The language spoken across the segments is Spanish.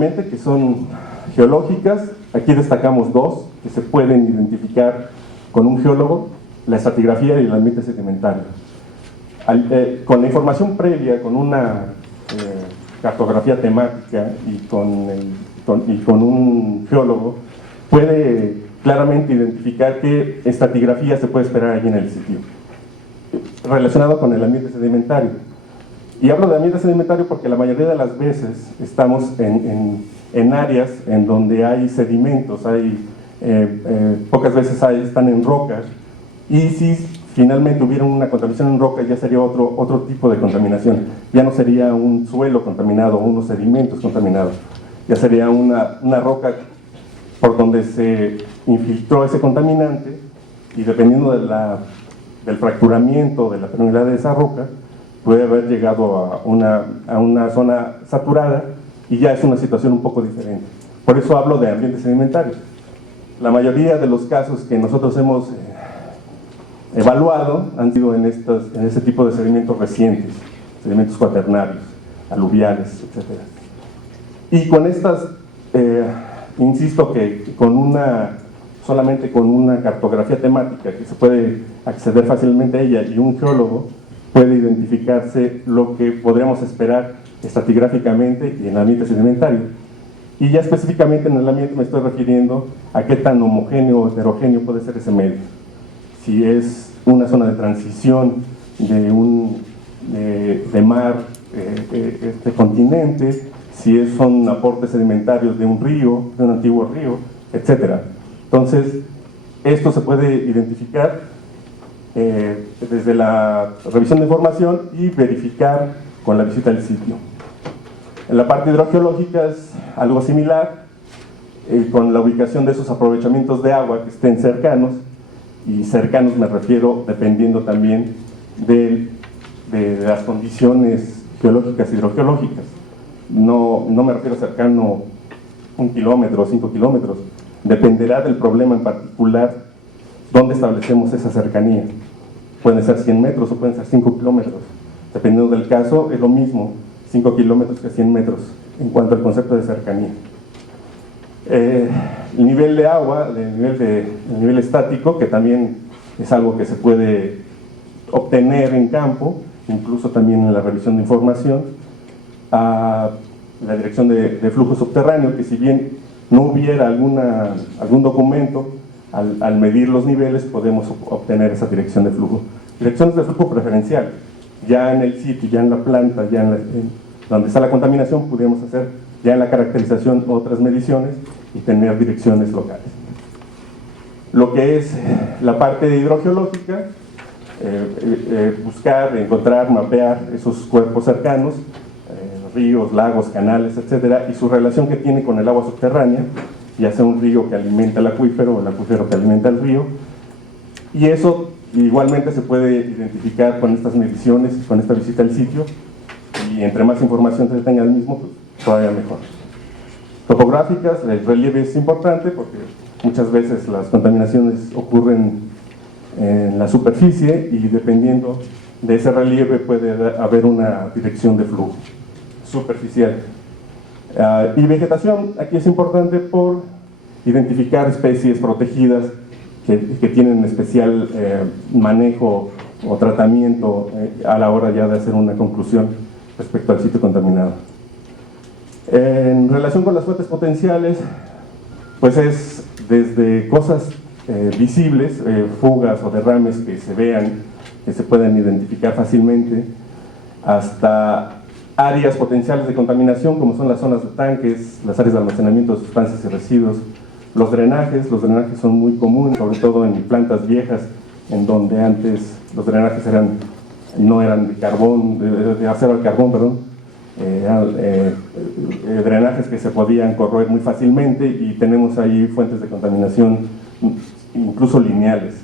que son geológicas. Aquí destacamos dos que se pueden identificar con un geólogo: la estratigrafía y el ambiente sedimentario. Con la información previa, con una cartografía temática y con un geólogo, puede claramente identificar qué estratigrafía se puede esperar allí en el sitio, relacionado con el ambiente sedimentario. Y hablo de ambiente sedimentario porque la mayoría de las veces estamos en áreas en donde hay sedimentos, pocas veces están en rocas, y si finalmente hubiera una contaminación en roca, ya sería otro tipo de contaminación. Ya no sería un suelo contaminado o unos sedimentos contaminados, ya sería una roca por donde se infiltró ese contaminante, y dependiendo del fracturamiento, de la permeabilidad de esa roca, puede haber llegado a una zona saturada, y ya es una situación un poco diferente. Por eso hablo de ambientes sedimentarios. La mayoría de los casos que nosotros hemos evaluado han sido en ese tipo de sedimentos recientes, sedimentos cuaternarios, aluviales, etc. Y con estas, insisto que solamente con una cartografía temática que se puede acceder fácilmente a ella, y un geólogo puede identificarse lo que podríamos esperar estratigráficamente y en el ambiente sedimentario. Y ya específicamente en el ambiente me estoy refiriendo a qué tan homogéneo o heterogéneo puede ser ese medio. Si es una zona de transición de mar, continente, si son aportes sedimentarios de un río, de un antiguo río, etc. Entonces, esto se puede identificar desde la revisión de información y verificar con la visita al sitio. En la parte hidrogeológica es algo similar, con la ubicación de esos aprovechamientos de agua que estén cercanos, y cercanos me refiero dependiendo también de las condiciones geológicas y hidrogeológicas. No me refiero cercano 1 kilómetro o 5 kilómetros, dependerá del problema en particular dónde establecemos esa cercanía. Pueden ser 100 metros o pueden ser 5 kilómetros. Dependiendo del caso, es lo mismo 5 kilómetros que 100 metros en cuanto al concepto de cercanía. El nivel de agua, el nivel estático, que también es algo que se puede obtener en campo, incluso también en la revisión de información, a la dirección de flujo subterráneo, que si bien no hubiera algún documento, al medir los niveles podemos obtener esa dirección de flujo. Direcciones de flujo preferencial. Ya en el sitio, ya en la planta, ya donde está la contaminación, podríamos hacer ya en la caracterización otras mediciones y tener direcciones locales. Lo que es la parte hidrogeológica, buscar, encontrar, mapear esos cuerpos cercanos, ríos, lagos, canales, etcétera, y su relación que tiene con el agua subterránea, ya sea un río que alimenta el acuífero o el acuífero que alimenta el río, y eso igualmente se puede identificar con estas mediciones, con esta visita al sitio, y entre más información se tenga del mismo, pues todavía mejor. Topográficas, el relieve es importante porque muchas veces las contaminaciones ocurren en la superficie, y dependiendo de ese relieve puede haber una dirección de flujo superficial. Y vegetación, aquí es importante por identificar especies protegidas que tienen especial manejo o tratamiento a la hora ya de hacer una conclusión respecto al sitio contaminado. En relación con las fuentes potenciales, pues es desde cosas visibles, fugas o derrames que se vean, que se pueden identificar fácilmente, hasta áreas potenciales de contaminación, como son las zonas de tanques, las áreas de almacenamiento de sustancias y residuos. Los drenajes son muy comunes, sobre todo en plantas viejas, en donde antes los drenajes no eran de carbón, de acero al carbón, perdón, drenajes que se podían corroer muy fácilmente, y tenemos ahí fuentes de contaminación incluso lineales,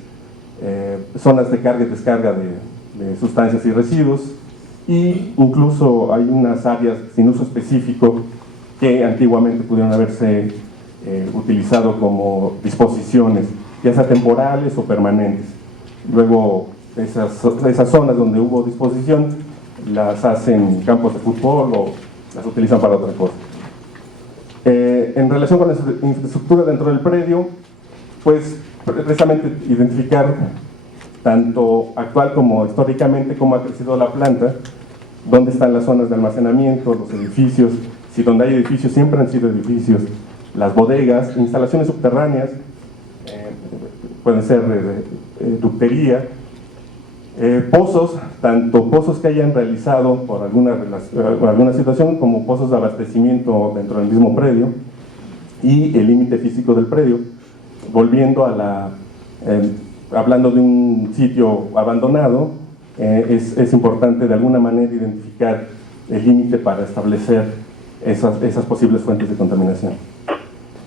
zonas de carga y descarga de sustancias y residuos, y incluso hay unas áreas sin uso específico que antiguamente pudieron haberse utilizado como disposiciones, ya sea temporales o permanentes. Luego esas zonas donde hubo disposición las hacen campos de fútbol o las utilizan para otra cosa. En relación con la infraestructura dentro del predio, pues precisamente identificar tanto actual como históricamente cómo ha crecido la planta, dónde están las zonas de almacenamiento, los edificios, si donde hay edificios siempre han sido edificios, las bodegas, instalaciones subterráneas, pueden ser ductería, pozos, tanto pozos que hayan realizado por alguna situación como pozos de abastecimiento dentro del mismo predio, y el límite físico del predio. Volviendo a hablando de un sitio abandonado, es importante de alguna manera identificar el límite para establecer esas posibles fuentes de contaminación.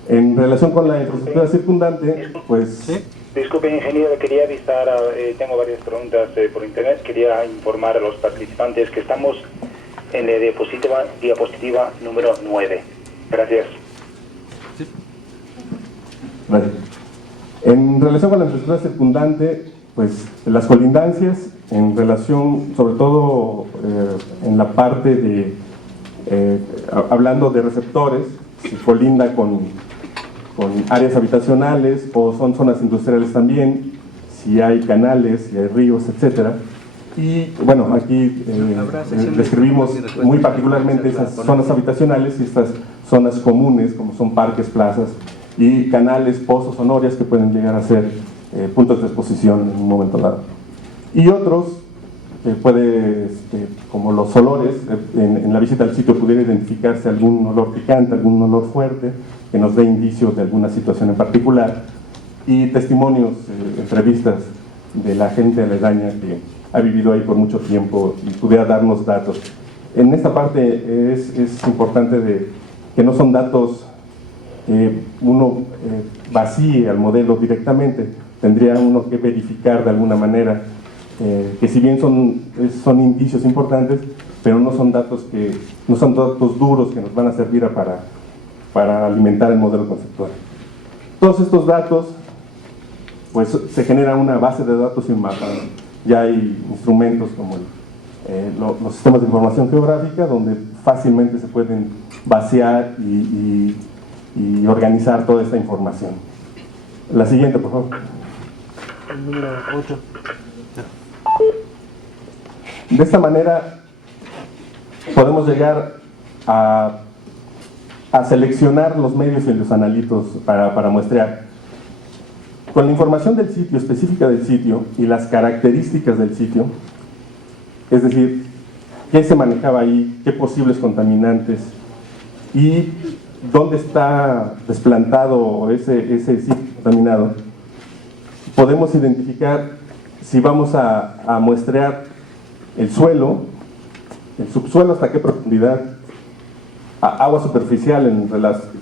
En relación con la infraestructura circundante, pues... ¿Sí? Disculpe, ingeniero, quería avisar, tengo varias preguntas por internet, quería informar a los participantes que estamos en la diapositiva número 9. Gracias. Sí. Gracias. En relación con la infraestructura circundante, pues las colindancias, en relación, sobre todo en la parte de, hablando de receptores, si colinda con áreas habitacionales o son zonas industriales también, si hay canales, si hay ríos, etcétera. Y bueno, aquí describimos muy particularmente esas zonas habitacionales y estas zonas comunes, como son parques, plazas, y canales, pozos o norias que pueden llegar a ser puntos de exposición en un momento dado. Y otros, como los olores, en la visita al sitio pudiera identificarse algún olor picante, algún olor fuerte, que nos dé indicios de alguna situación en particular, y testimonios, entrevistas de la gente aledaña que ha vivido ahí por mucho tiempo y pudiera darnos datos. En esta parte es importante que no son datos uno vacíe al modelo directamente, tendría uno que verificar de alguna manera que si bien son indicios importantes, pero no son datos duros que nos van a servir para alimentar el modelo conceptual. Todos estos datos, pues se genera una base de datos y un mapa. Ya hay instrumentos como los sistemas de información geográfica, donde fácilmente se pueden vaciar y organizar toda esta información. La siguiente, por favor. El número 8. De esta manera podemos llegar a seleccionar los medios y los analitos para muestrear. Con la información del sitio, específica del sitio, y las características del sitio, es decir, qué se manejaba ahí, qué posibles contaminantes, y dónde está desplantado ese sitio contaminado, podemos identificar si vamos a muestrear el suelo, el subsuelo, hasta qué profundidad, agua superficial,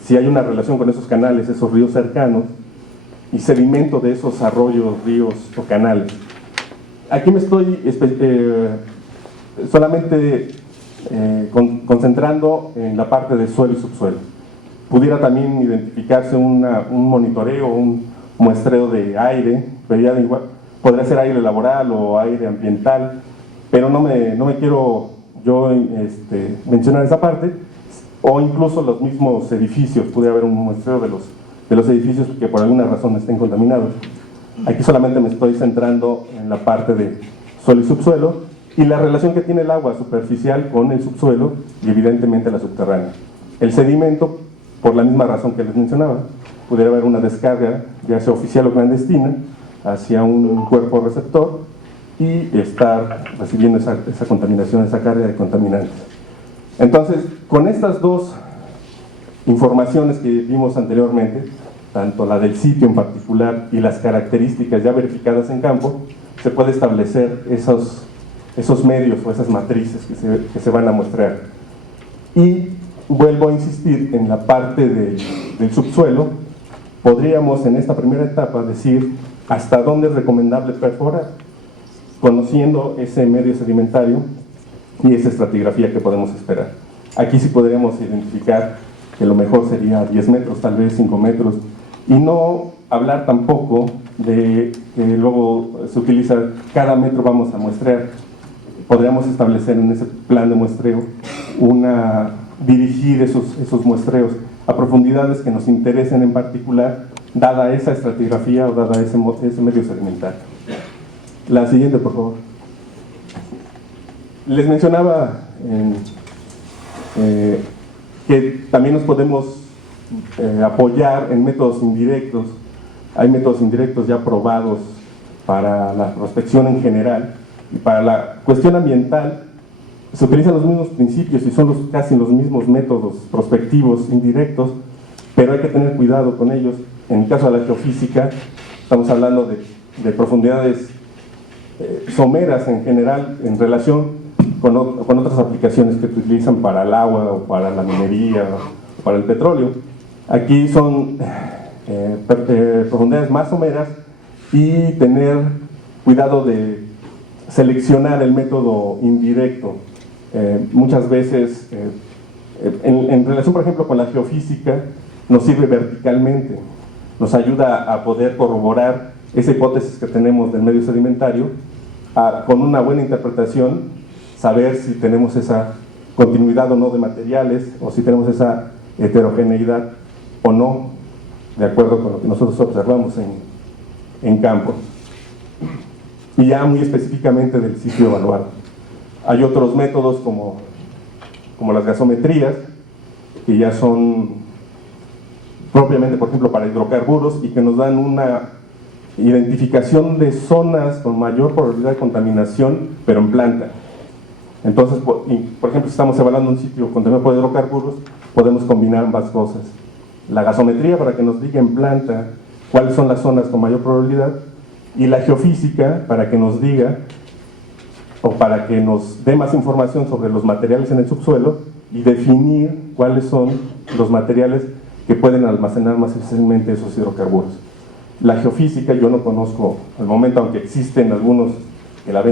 si hay una relación con esos canales, esos ríos cercanos, y sedimento de esos arroyos, ríos o canales. Aquí me estoy solamente concentrando en la parte de suelo y subsuelo. Pudiera también identificarse un monitoreo, un muestreo de aire, podría ser aire laboral o aire ambiental, pero no me quiero yo mencionar esa parte, o incluso los mismos edificios, pudiera haber un muestreo de los edificios que por alguna razón estén contaminados. Aquí solamente me estoy centrando en la parte de suelo y subsuelo, y la relación que tiene el agua superficial con el subsuelo y evidentemente la subterránea. El sedimento, por la misma razón que les mencionaba, pudiera haber una descarga, ya sea oficial o clandestina, hacia un cuerpo receptor y estar recibiendo esa contaminación, esa carga de contaminantes. Entonces, con estas dos informaciones que vimos anteriormente, tanto la del sitio en particular y las características ya verificadas en campo, se puede establecer esos medios o esas matrices que se van a muestrear. Y vuelvo a insistir en la parte del subsuelo. Podríamos en esta primera etapa decir hasta dónde es recomendable perforar, conociendo ese medio sedimentario y esa estratigrafía que podemos esperar. Aquí sí podríamos identificar que lo mejor sería 10 metros, tal vez 5 metros, y no hablar tampoco de que luego se utiliza cada metro vamos a muestrear. Podríamos establecer en ese plan de muestreo dirigir esos muestreos a profundidades que nos interesen en particular, dada esa estratigrafía o dada ese medio sedimentario. La siguiente, por favor. Les mencionaba que también nos podemos apoyar en métodos indirectos. Hay métodos indirectos ya probados para la prospección en general, y para la cuestión ambiental se utilizan los mismos principios y son casi los mismos métodos prospectivos indirectos, pero hay que tener cuidado con ellos. En el caso de la geofísica, estamos hablando de profundidades someras en general en relación con otras aplicaciones que se utilizan para el agua o para la minería o para el petróleo. Aquí son profundidades más someras, y tener cuidado de seleccionar el método indirecto. Muchas veces, en relación por ejemplo con la geofísica, nos sirve verticalmente, nos ayuda a poder corroborar esa hipótesis que tenemos del medio sedimentario, con una buena interpretación, saber si tenemos esa continuidad o no de materiales, o si tenemos esa heterogeneidad o no, de acuerdo con lo que nosotros observamos en campo. Y ya muy específicamente del sitio evaluado. Hay otros métodos como las gasometrías, que ya son propiamente, por ejemplo, para hidrocarburos, y que nos dan una identificación de zonas con mayor probabilidad de contaminación, pero en planta. Entonces, por ejemplo, si estamos evaluando un sitio contaminado por hidrocarburos, podemos combinar ambas cosas. La gasometría para que nos diga en planta cuáles son las zonas con mayor probabilidad, y la geofísica para que nos diga, o para que nos dé más información sobre los materiales en el subsuelo, y definir cuáles son los materiales que pueden almacenar más eficientemente esos hidrocarburos. La geofísica yo no conozco al momento, aunque existen algunos que la ven